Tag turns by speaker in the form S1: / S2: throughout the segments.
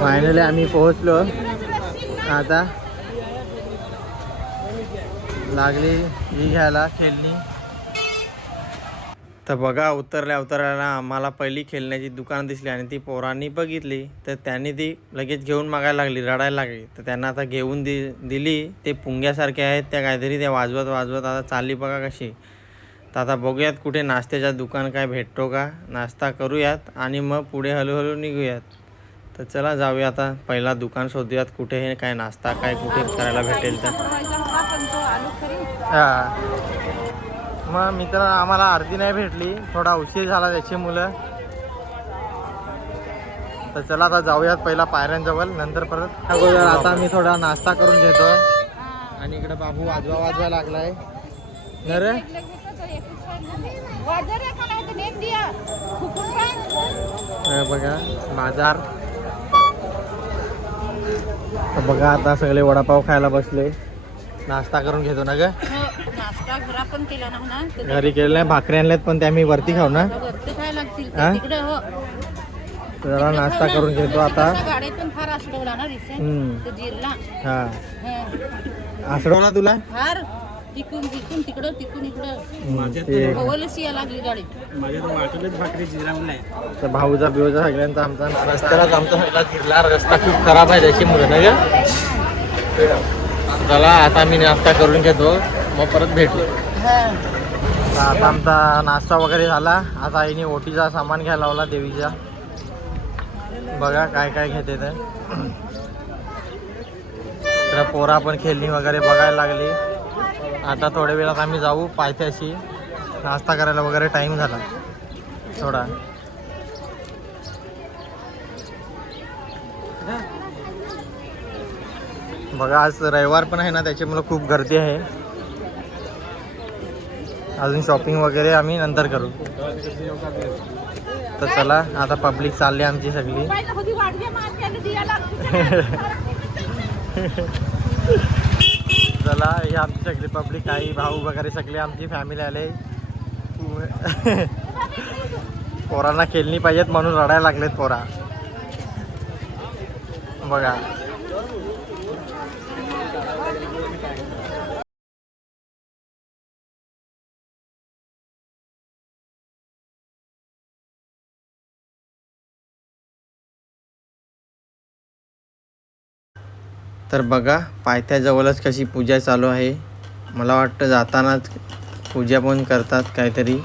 S1: Finally आम्ही पोहोचलो. आता लागली ही घ्यायला खेळणी. तर बघा उतरल्या उतरायला आम्हाला पहिली खेळण्याची दुकान दिसली आणि ती पोरांनी बघितली. तर त्यांनी ती लगेच घेऊन मागायला लागली रडायला लागली. तर त्यांना आता घेऊन दि दिली. ते पुंग्यासारखे आहेत त्या काहीतरी त्या वाजवत वाजवत आता चालली बघा कशी. तर आता बघूयात कुठे नाश्त्याच्या दुकान काय भेटतो का? नाश्ता करूयात आणि मग पुढे हळूहळू निघूयात. तर चला जाऊया आता. पहिला दुकान शोधूयात कुठे हे काय नाश्ता काय कुठे करायला भेटेल तर. हा. मग मित्र आम्हाला अर्धी नाही भेटली. थोडा उशीर झाला त्याची मुलं. तर चला आता जाऊयात पहिला पायऱ्यांजवळ नंतर परत. अगोदर आता मी थोडा नाश्ता करून घेतो. आणि इकडे बाबू वाजवा वाजवा लागलाय. न रे हे बघा बाजार. तर बघा आता सगळे वडापाव खायला बसले. नाश्ता करून घेतो ना ग?
S2: नाश्ता घरा पण केला ना
S1: घरी नाही भाकरी आणल्यात पण त्या मी वरती खाऊ ना.
S2: वरती लागतील.
S1: हा?
S2: तिकडे हो.
S1: जरा नाश्ता करून घेतो आता.
S2: फार ना रिसेंट.
S1: हम्म.
S2: तो जिरला.
S1: हा.
S2: हं.
S1: आसडवला तुला?
S2: फार. तिकून तिकून तिकडं तिकून इकडं.
S1: हम्म, ते
S2: ओवलच या लागली गाडी.
S1: तर भाऊचा बिऊचा सगळ्यांचा आमचा रस्त्यालाच आमचा सगळा फिरला रस्ता खूप खराब आहे त्याची मुलं ना ग चला आता मी नाश्ता करून घेतो. मग परत भेटू. तर आता आमचा नाश्ता वगैरे झाला. आता आईने ओटीचा सामान घ्यायला लावला देवीचा. बघा काय काय घेते ते. तर पोरा पण खेळणी वगैरे बघायला लागली. आता थोड्या वेळात आम्ही जाऊ पायथ्याशी. नाश्ता करायला वगैरे टाईम झाला. थोडा बघा आज रविवार पण आहे ना त्याच्यामुळे खूप गर्दी आहे. अजून शॉपिंग वगैरे आम्ही नंतर करू. तर चला आता पब्लिक चालली आमची सगळी. चला हे आमची सगळी पब्लिक आई भाऊ वगैरे सगळे आमची फॅमिली आले. पोरांना खेळणी पाहिजेत म्हणून रडायला लागलेत पोरा. बघा. तर बघा पायथ्याजवळच कशी पूजा चालू आहे. मला वाटतं जातानाच पूजा पण करतात काहीतरी.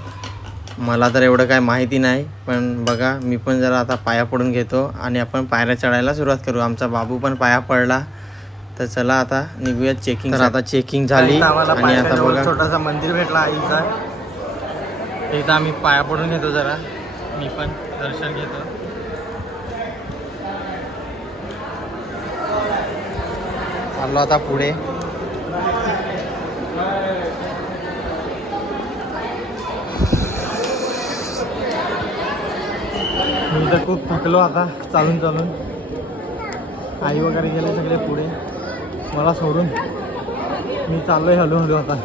S1: मला तर एवढं काय माहिती नाही पण बघा मी पण जरा आता पाया पडून घेतो आणि आपण पायऱ्या चढायला सुरुवात करू. आमचा बाबू पण पाया पडला. तर चला आता निघूया चेकिंग तर आता चेकिंग झाली आणि आता बघा. छोटासा मंदिर भेटला आईचा. इथं आम्ही पाया पडून घेतो जरा. मी पण दर्शन घेतो. चाललो आता पुढे. मी तर खूप थकलो आता चालून चालून. आई वगैरे गेले सगळे पुढे. मला सोडून मी चाललोय हळूहळू आता.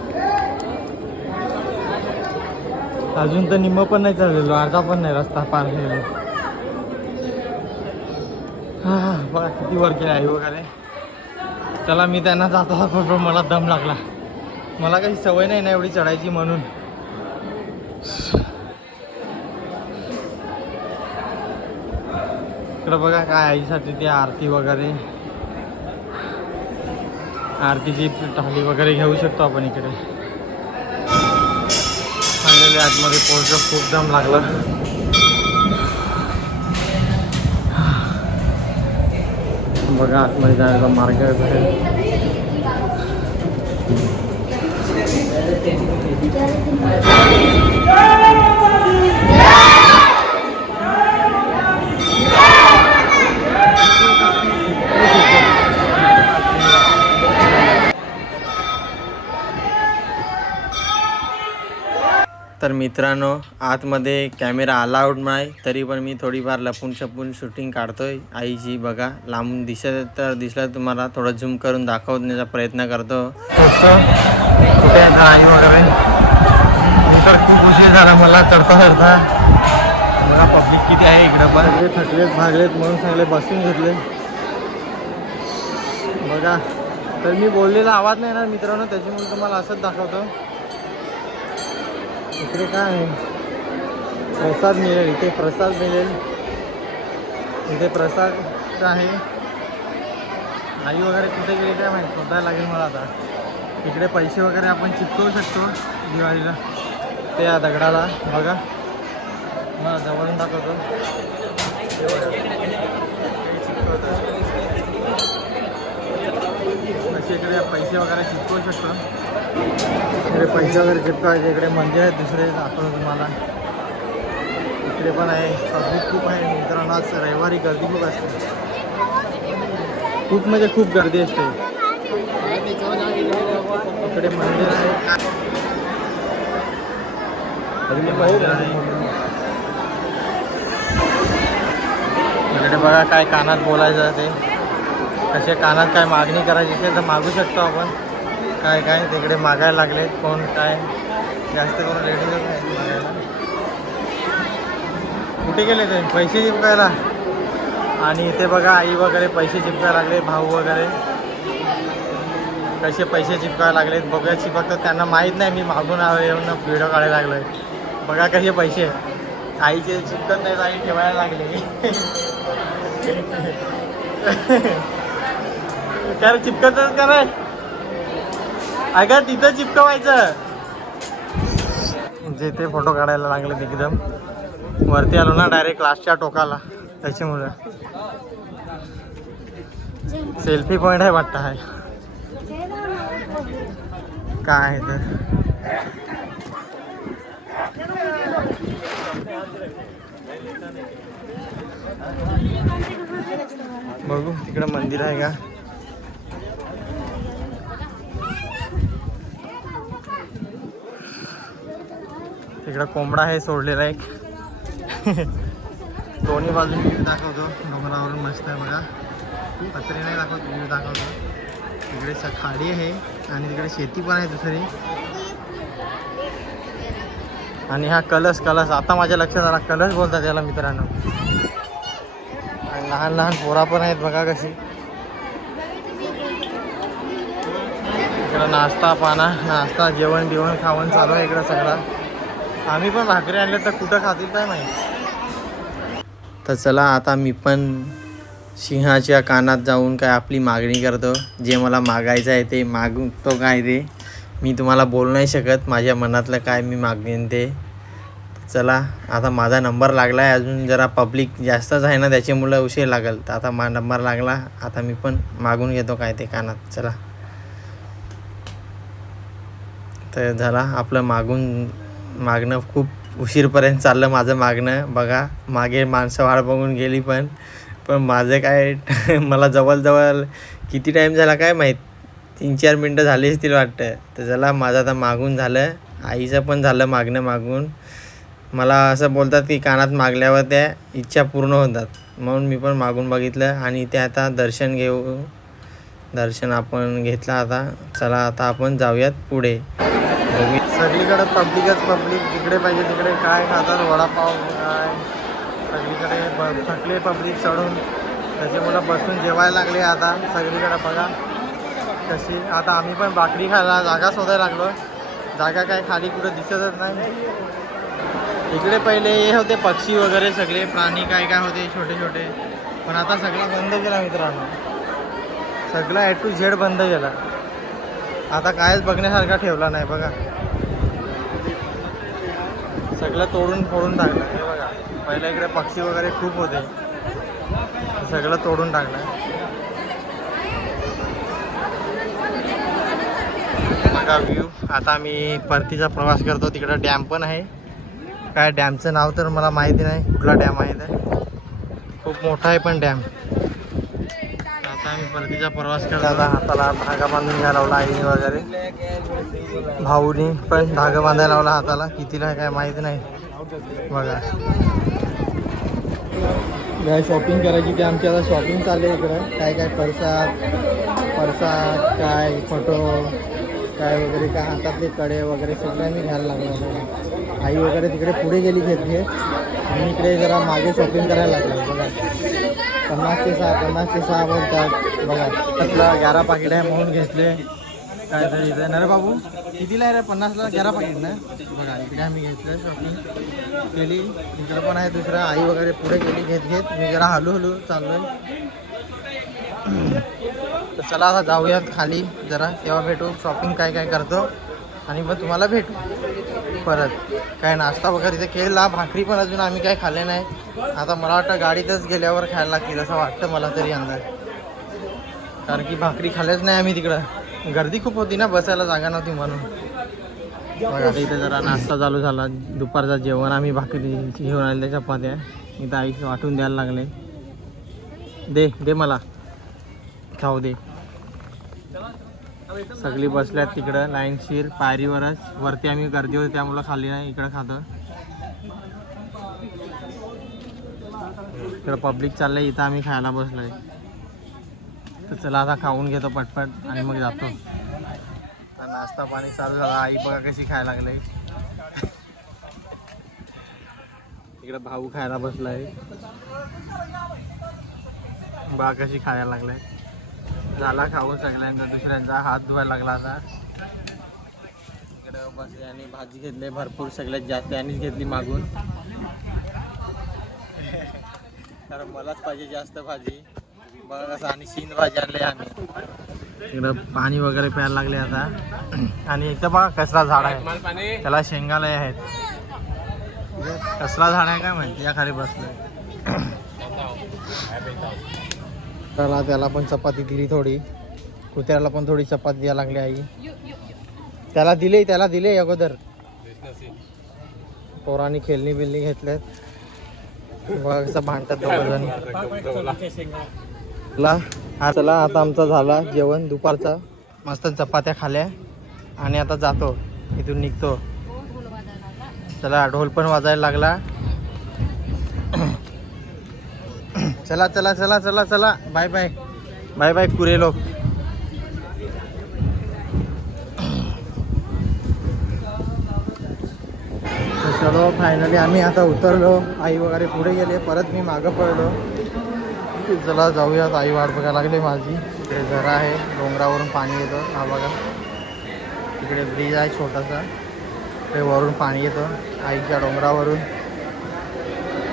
S1: अजून तर निम्म पण नाही चाललेलो अर्धा पण नाही रस्ता पार केलेला. हा बघा किती वर केलं आई वगैरे. चला मी त्यांना जाता पण मला दम लागला. मला काही सवय नाही ना एवढी चढायची म्हणून. इकडं बघा काय आईसाठी ती आरती वगैरे. आरतीची थाली वगैरे घेऊ शकतो आपण इकडे. फायनली आतमध्ये पोहोचलं खूप दम लागला. बघा आतमध्ये जायला मार्ग आहे तर मित्रांनो आतमध्ये कॅमेरा अलाउड नाही तरी पण मी थोडीफार लपून छपून शूटिंग काढतो आहे आईची बघा लांबून दिसत तर दिसलं तुम्हाला थोडं झूम करून दाखवण्याचा प्रयत्न करतो. कुठे आई वगैरे? मी तर खूप उशीर झाला मला चढता चढता. बघा पब्लिक किती आहे इकडं पण. सगळे थकलेत भागलेत म्हणून सगळे बसून घेतले. बघा तर मी बोललेला आवाज नाही ना मित्रांनो त्याच्यामुळे तुम्हाला असंच दाखवतो. इकडे काय आहे? प्रसाद मिळेल. इथे प्रसाद मिळेल. इथे प्रसाद आहे. आई वगैरे कुठे गेली काय माहिती? शोधायला लागेल मला आता. इकडे पैसे वगैरे आपण चिपकवू शकतो दिवाळीला. त्या दगडाला. बघा. मला जवळून दाखवतो. हे इकडे पैसे वगैरे चिपकवू शकतो. इकडे पैसे वगैरे चिपकायचे इकडे मंदिर आहेत दुसरे दाखवतो तुम्हाला. इकडे पण आहे. पब्लिक खूप आहे. मित्रांनो आज रविवारी गर्दी खूप असते. खूप म्हणजे खूप गर्दी असते. इकडे मंदिर मंदिर आहे. इकडे बघा काय कानात बोलायचं ते. कसे कानात काय मागणी करायची असेल तर मागू शकतो आपण. काय काय तिकडे मागायला लागले. कोण काय? जास्त करून लेडीजच आहेत मागायला. कुठे गेले ते पैसे चिपकायला आणि इथे बघा आई वगैरे पैसे चिपकायला लागले भाऊ वगैरे. कसे पैसे चिपकायला लागलेत बघा फक्त त्यांना माहीत नाही मी मागून आलो येऊन व्हिडिओ काढायला लागलोय. बघा कसे पैसे. आईचे चिपकत नाही आई ठेवायला लागले. काय रे, चिपकतच का रे अगं तिथं चिपकवायचं. जे ते फोटो काढायला लागले एकदम. वरती आलो ना डायरेक्ट लास्टच्या टोकाला. त्याच्यामुळं. सेल्फी पॉईंट आहे वाटतं आहे काय आहे तर बघू तिकडं मंदिर आहे का? तिकडं कोंबडा आहे सोडलेला एक. दोन्ही बाजूने व्ह्यू दाखवतो. डोंगरावरून मस्त आहे बघा. पत्रे नाही दाखवत व्ह्यू दाखवतो. तिकडे स खाडी आहे आणि तिकडे शेती पण आहे दुसरी. आणि हा कलश कलश. आता माझ्या लक्षात आला कलश बोलतात त्याला मित्रांनो. आणि लहान लहान पोरा पण आहेत बघा कशी. इकडं नाश्ता पाना नाश्ता जेवण बिवण खावण चालू आहे इकडं सगळं. आम्ही पण भाकरी आणले तर कुठं खातील काय माहिती? तर चला आता मी पण सिंहाच्या कानात जाऊन काय आपली मागणी करतो. जे मला मागायचं आहे ते मागतो काय ते मी तुम्हाला बोलू नाही शकत. माझ्या मनातलं काय मी मागणी ते. चला आता माझा नंबर लागला आहे अजून. जरा पब्लिक जास्तच आहे ना त्याच्यामुळं उशीर लागेल. तर आता मा नंबर लागला. आता मी पण मागून घेतो काय ते कानात. चला. तर झाला आपलं मागून मागणं खूप उशीरपर्यंत चाललं माझं मागणं. बघा मागे माणसं वाट बघून गेली पण पण माझं काय मला जवळजवळ किती टाईम झाला काय माहीत? तीन चार मिनटं झाली असतील वाटतं. तर चला माझं आता मागून झालं. आईचं पण झालं मागणं मागून. मला असं बोलतात की कानात मागल्यावर त्या इच्छा पूर्ण होतात. म्हणून मी पण मागून बघितलं आणि ते आता दर्शन घेऊ दर्शन आपण घेतलं आता. चला आता आपण जाऊयात पुढे. बघू सगळीकडे पब्लिकच पब्लिक जिकडे पाहिजे तिकडे काय खातात वडापाव काय. सगळीकडे ब थकले पब्लिक चढून. त्याच्यामुळं बसून जेवायला लागले आता सगळीकडे बघा. कशी आता आम्ही पण भाकरी खायला जागा शोधायला लागलो. जागा काय खाली कुठं दिसतच नाही. इकडे पहिले हे होते पक्षी वगैरे सगळे प्राणी काय काय होते छोटे छोटे. पण आता सगळं बंद केला मित्रांनो. सगळं ए टू झेड बंद केला. आता कायच बघण्यासारखा ठेवला नाही बघा. सगळं तोडून फोडून टाकलं. हे बघा पहिल्या इकडे पक्षी वगैरे खूप होते. सगळं तोडून टाकलं. बघा व्ह्यू आता आम्ही परतीचा प्रवास करतो. तिकडं डॅम पण आहे. काय डॅमचं नाव तर मला माहिती नाही. कुठला डॅम आहे तर खूप मोठा आहे पण डॅम आता आम्ही परतीचा प्रवास करतो हाताला धागा बांधून घ्यायला लावला आईने वगैरे. भाऊनी पण धागा बांधायला लावला हाताला. कितीला काय माहीत नाही. बघा. काय शॉपिंग करायची ते आमची आता शॉपिंग चालू आहे इकडं. काय काय परसाद परसाद काय फोटो काय वगैरे काय हातातले कडे वगैरे सगळं आम्ही घ्यायला लागलो आई वगैरे तिकडे पुढे गेली घेत आणि इकडे जरा मागे शॉपिंग करायला लागलो. बघा. पन्नासचे सहा पन्नासचे सहा बोलतात. बघा. कसलं ग्यारा पाकिट आहे म्हणून घेतले. काहीतरी इथे ना रे बाबू कितीला आहे रे? पन्नासला ग्यारा पाकिट ना? बघा इकडे आम्ही घेतलं शॉपिंग केली. इकडं पण आहे दुसरं. आई वगैरे पुढे गेली घेत घेत. मी जरा हलू हलू चाललोय. तर चला आता जाऊयात खाली. जरा तेव्हा भेटू. शॉपिंग काय काय करतो. आणि मग तुम्हाला भेटू. परत. काय नाश्ता वगैरे इथे केला भाकरी पण अजून आम्ही काय खाल्ले नाही. आता मला वाटतं गाडीतच गेल्यावर खायला लागतील असं वाटतं मला तरी अंदाज. कारण की भाकरी खाल्ल्याच नाही आम्ही तिकडं. गर्दी खूप होती ना बसायला जागा नव्हती म्हणून. बघा आता इथे जरा नाश्ता चालू झाला. दुपारचा जेवण आम्ही भाकरी घेऊन आले चपात्या. इथं आईच वाटून द्यायला लागले. दे दे मला. खाऊ दे. सगळी बसल्यात तिकडं लाईनशीर पायरीवरच. वरती आम्ही गर्दी होती त्यामुळं खाली नाही इकडं खातो. इकडं पब्लिक चाललंय इथं आम्ही खायला बसलोय. तर चला आता खाऊन घेतो पटपट आणि मग जातो. नाश्ता पाणी चालू झाला आई बघा कशी खायला लागले. इकडं भाऊ खायला बसलाय. बा कशी खायला लागलाय झाला खाऊन सगळ्यांचा दुसऱ्यांचा हात धुवायला लागला आता. इकडं बसले आणि भाजी घेतली भरपूर सगळ्यात जास्त यांनीच घेतली मागून. कारण मलाच पाहिजे जास्त भाजी. बघा कसं आणि शिंद भाजी आणली आम्ही. इकडं पाणी वगैरे प्यायला लागले आता. आणि इथं बघा कसला झाड आहे. त्याला शेंगालय आहेत. कसला झाड आहे काय माहिती? या खाली बसलोय. त्याला त्याला पण चपाती दिली थोडी. कुत्र्याला पण थोडी चपाती द्यायला लागली आई. त्याला दिले त्याला दिले अगोदर. पोरांनी खेळणी बिलणी घेतल्यात. असं भांडतात दोघं हा चला आता आमचा झाला जेवण दुपारचा. मस्त चपात्या खाल्या आणि आता जातो. इथून निघतो. चला ढोल पण वाजायला लागला. चला चला चला चला चला. बाय बाय बाय बाय कुरे लोक. चलो फायनली आम्ही आता उतरलो. आई वगैरे पुढे गेले. परत मी मागं पडलो. चला जाऊयात. आई वाट बघायला लागली माझी. इकडे झरा आहे. डोंगरावरून पाणी येतं. हा बघा. इकडे ब्रिज आहे छोटासा. ते वरून पाणी येतं. आईच्या डोंगरावरून.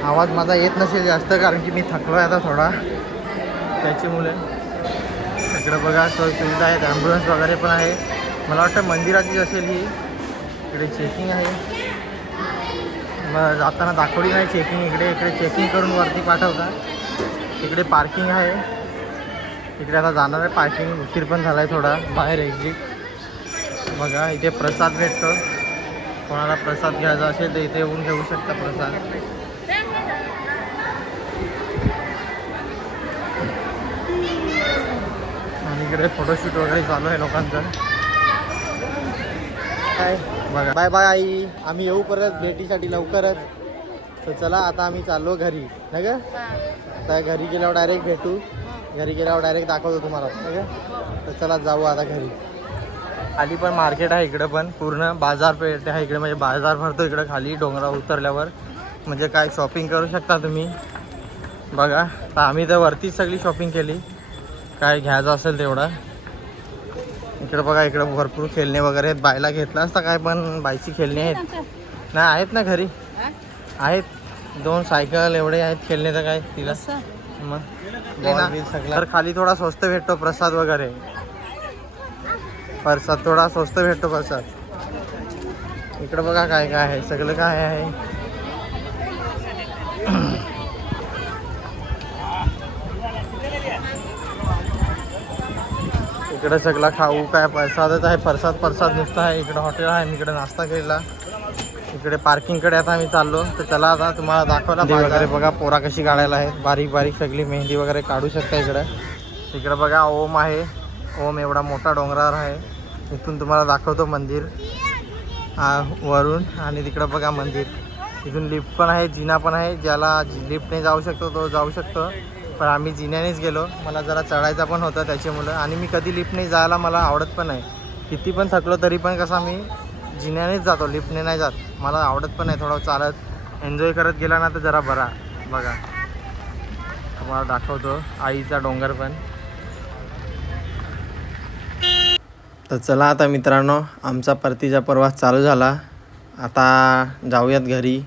S1: आवाज माझा येत नसेल जास्त कारण की मी थकलो आहे आता थोडा. त्याची मुलं. इकडे बघा सोय सुविधा आहेत ॲम्ब्युलन्स वगैरे पण आहे. मला वाटतं मंदिराची असेल ही इकडे चेकिंग आहे. मग जाताना दाखवली नाही चेकिंग इकडे इकडे चेकिंग करून वरती पाठवतात इकडे पार्किंग आहे. इकडे आता जाणार आहे पार्किंग उशीर पण झाला आहे थोडा बाहेर एक्झिट बघा इथे प्रसाद भेटतो. कोणाला प्रसाद घ्यायचा असेल तर इथे येऊन घेऊ शकता प्रसाद. आणि इकडे फोटोशूट वगैरे चालू आहे लोकांचं. काय बघा. बाय बाय आई. आम्ही येऊ परत भेटीसाठी लवकरच. तर चला आता आम्ही चाललो घरी. ना ग आता घरी गेल्यावर डायरेक्ट भेटू. घरी गेल्यावर डायरेक्ट दाखवतो तुम्हाला. ना ग तर चला जाऊ आता घरी. खाली पण मार्केट आहे इकडं पण. पूर्ण बाजारपेठ आहे इकडे. म्हणजे बाजार भरतो इकडं. खाली डोंगरावर उतरल्यावर. म्हणजे काय शॉपिंग करू शकता तुम्ही. बघा तर आम्ही तर वरतीच सगळी शॉपिंग केली. काय घ्यायचं असेल तेवढा. इकडे बघा इकडे भरपूर खेळणे वगैरे आहेत. बायला घेतला असता काय पण बाईची खेळणी आहेत. नाही आहेत ना घरी. आहेत. दोन सायकल एवढे आहेत खेळणे तर काय तिला. मग. तर खाली थोडा स्वस्त भेटतो प्रसाद वगैरे. प्रसाद थोडा स्वस्त भेटतो प्रसाद. इकडे बघा काय काय आहे. सगळं काय आहे. इकडे सगळा खाऊ काय प्रसादच आहे प्रसाद प्रसाद नुसता आहे. इकडे हॉटेल आहे इकडे नाश्ता केला इकडे पार्किंगकडे आता आम्ही चाललो. तर चला आता तुम्हाला दाखवला वगैरे बघा पोरा कशी काढायला आहेत. बारीक बारीक सगळी मेहंदी वगैरे काढू शकता इकडे. इकडे बघा ओम आहे. ओम एवढा मोठा डोंगरावर आहे. इथून तुम्हाला दाखवतो मंदिर. वरून. आणि तिकडं बघा मंदिर. इथून लिफ्ट पण आहे जिना पण आहे. ज्याला लिफ्टने जाऊ शकतो तो जाऊ शकतो. पण आम्ही जिन्यानेच गेलो. मला जरा चढायचा पण होता त्याच्यामुळं आणि मी कधी लिफ्टने जायला मला आवडत पण नाही. किती पण थकलो तरी पण कसं मी जिन्यानेच जातो. लिफ्टने नाही जात. मला आवडत पण नाही. थोडं चालत. एन्जॉय करत गेला ना तर जरा बरा. बघा. तुम्हाला दाखवतो. आईचा डोंगर पण. तर चला आता मित्रांनो आमचा परतीचा प्रवास चालू झाला. आता जाऊयात घरी.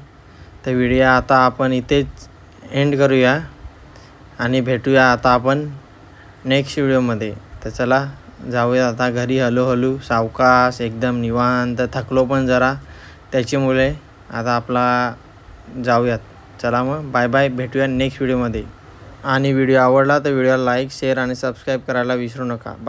S1: तर व्हिडिओ आता आपण इथेच एंड करूया. आणि भेटूया आता आपण नेक्स्ट व्हिडिओमध्ये तर चला जाऊया आता घरी हळूहळू. सावकाश एकदम निवांत. थकलो पण जरा. त्याच्यामुळे आता आपला जाऊयात. चला मग बाय बाय भेटूया नेक्स्ट व्हिडिओमध्ये आणि व्हिडिओ आवडला तर व्हिडिओला लाईक शेअर आणि सबस्क्राईब करायला विसरू नका. बाय